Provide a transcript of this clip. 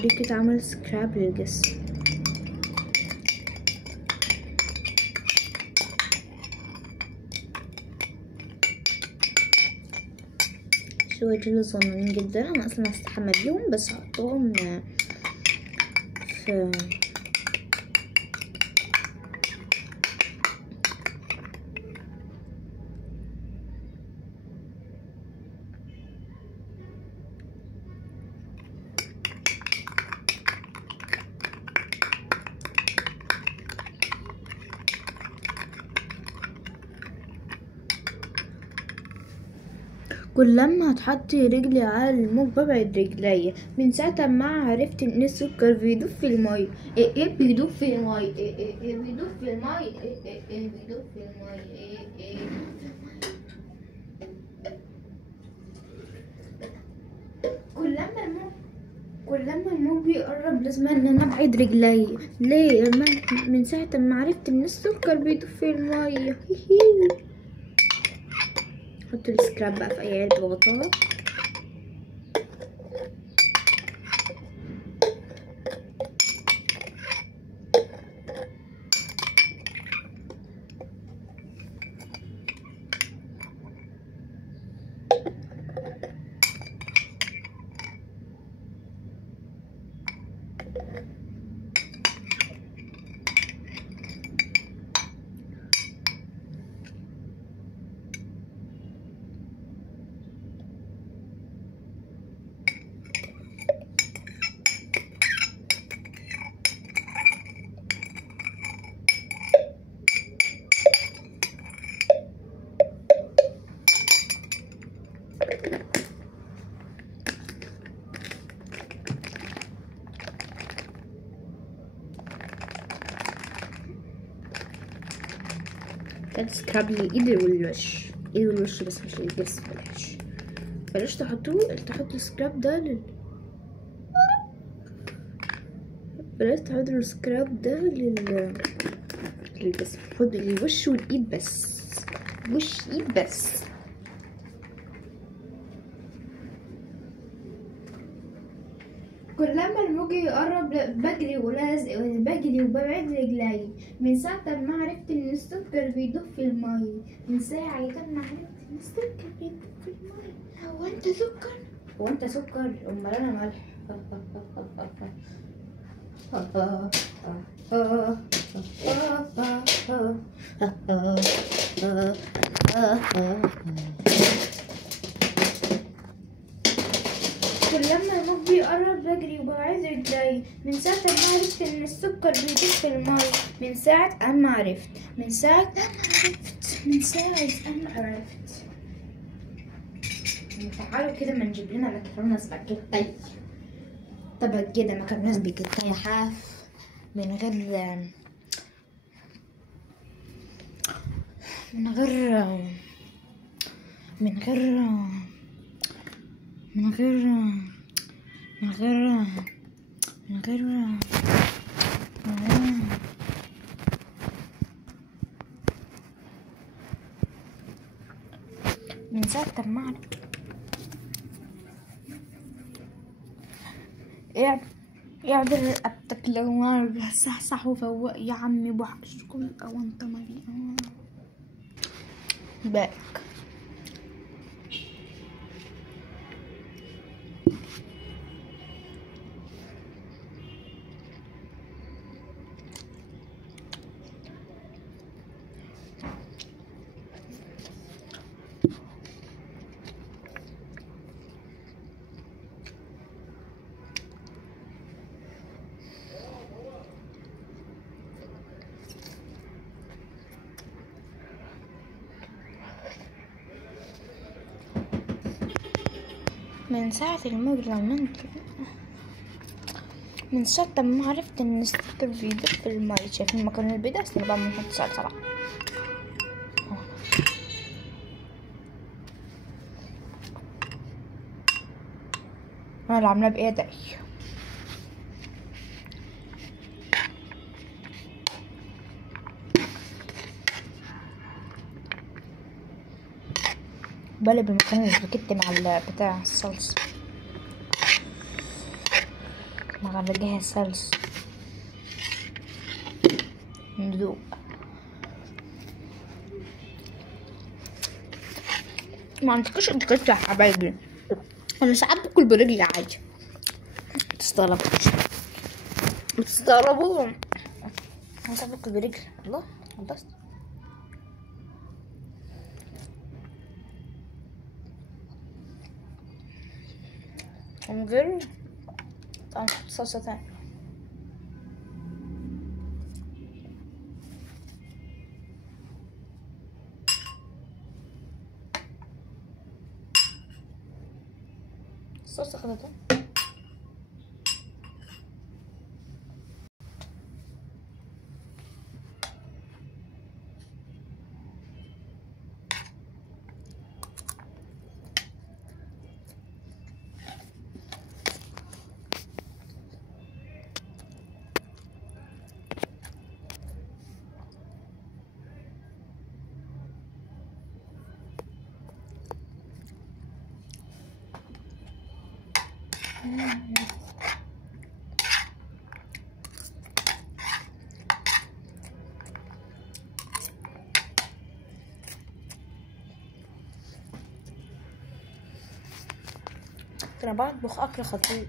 طريقة عمل سكراب للجسم. شوية دول صغننين جدا، انا اصلا هستحمى بيهم بس هحطهم في كل لما هتحطي رجلي على الموج ببعد رجلي، من ساعة ما عرفت ان السكر بيدوب في المي. ايه بيدوب في المي، ايه بيدوب في المي، ايه بيدوب في المي، ايه كل لما الموج بيقرب لازم ان انا ابعد رجلي. ليه؟ من ساعة ما عرفت ان السكر بيدوب في المي. حط السكراب بقى في اي علبة وغطاها. كانت سكراب للايد والوش، ايد والوش بس مش للجسم. بلاش تحطوا السكراب ده بلاش تحطوا السكراب ده للجسم. خد الوش والايد بس، وش ايد بس. كل لما الموج يقرب بجري وببعد رجلي. من ساعة ما عرفت ان السكر بيدوب في المي. من ساعة ما عرفت ان السكر بيدوب في المي. هو انت سكر؟ امال انا ملح. كل لما الموج بيقرب بجري وببعد رجلي. من ساعة ما عرفت ان السكر بيدوب في المي. من ساعة ما عرفت. تعالوا كده ما نجيب لنا مكرونة سباجيتي. طبعا كده مكرونة سباجيتي حاف من غير من ساعة ما عرفت. اعدل رقبتك لو ما صحصح وفوق يا عمي بوحشكم او انت مريء باك. من ساعة الموج من ساعة ما عرفت ان السكر بيدوب في المي. شايفين المكرونة البيضاء؟ بس انا بقى بنحط صلصة بقى. انا اللي عاملاه بايدي. بقلب المكرونة السباجيتي مع بتاع الصلصة. هغرقها سلس ندوق. ما عندكش انتقاد يا حبايبي، انا ساعات باكل برجلي عادي، بتستغربوا انا ساعات باكل برجلي. الله خلصت. من غير طبعا نحط صلصة تانية. الصلصة خدتها. انا بطبخ اكل خطير.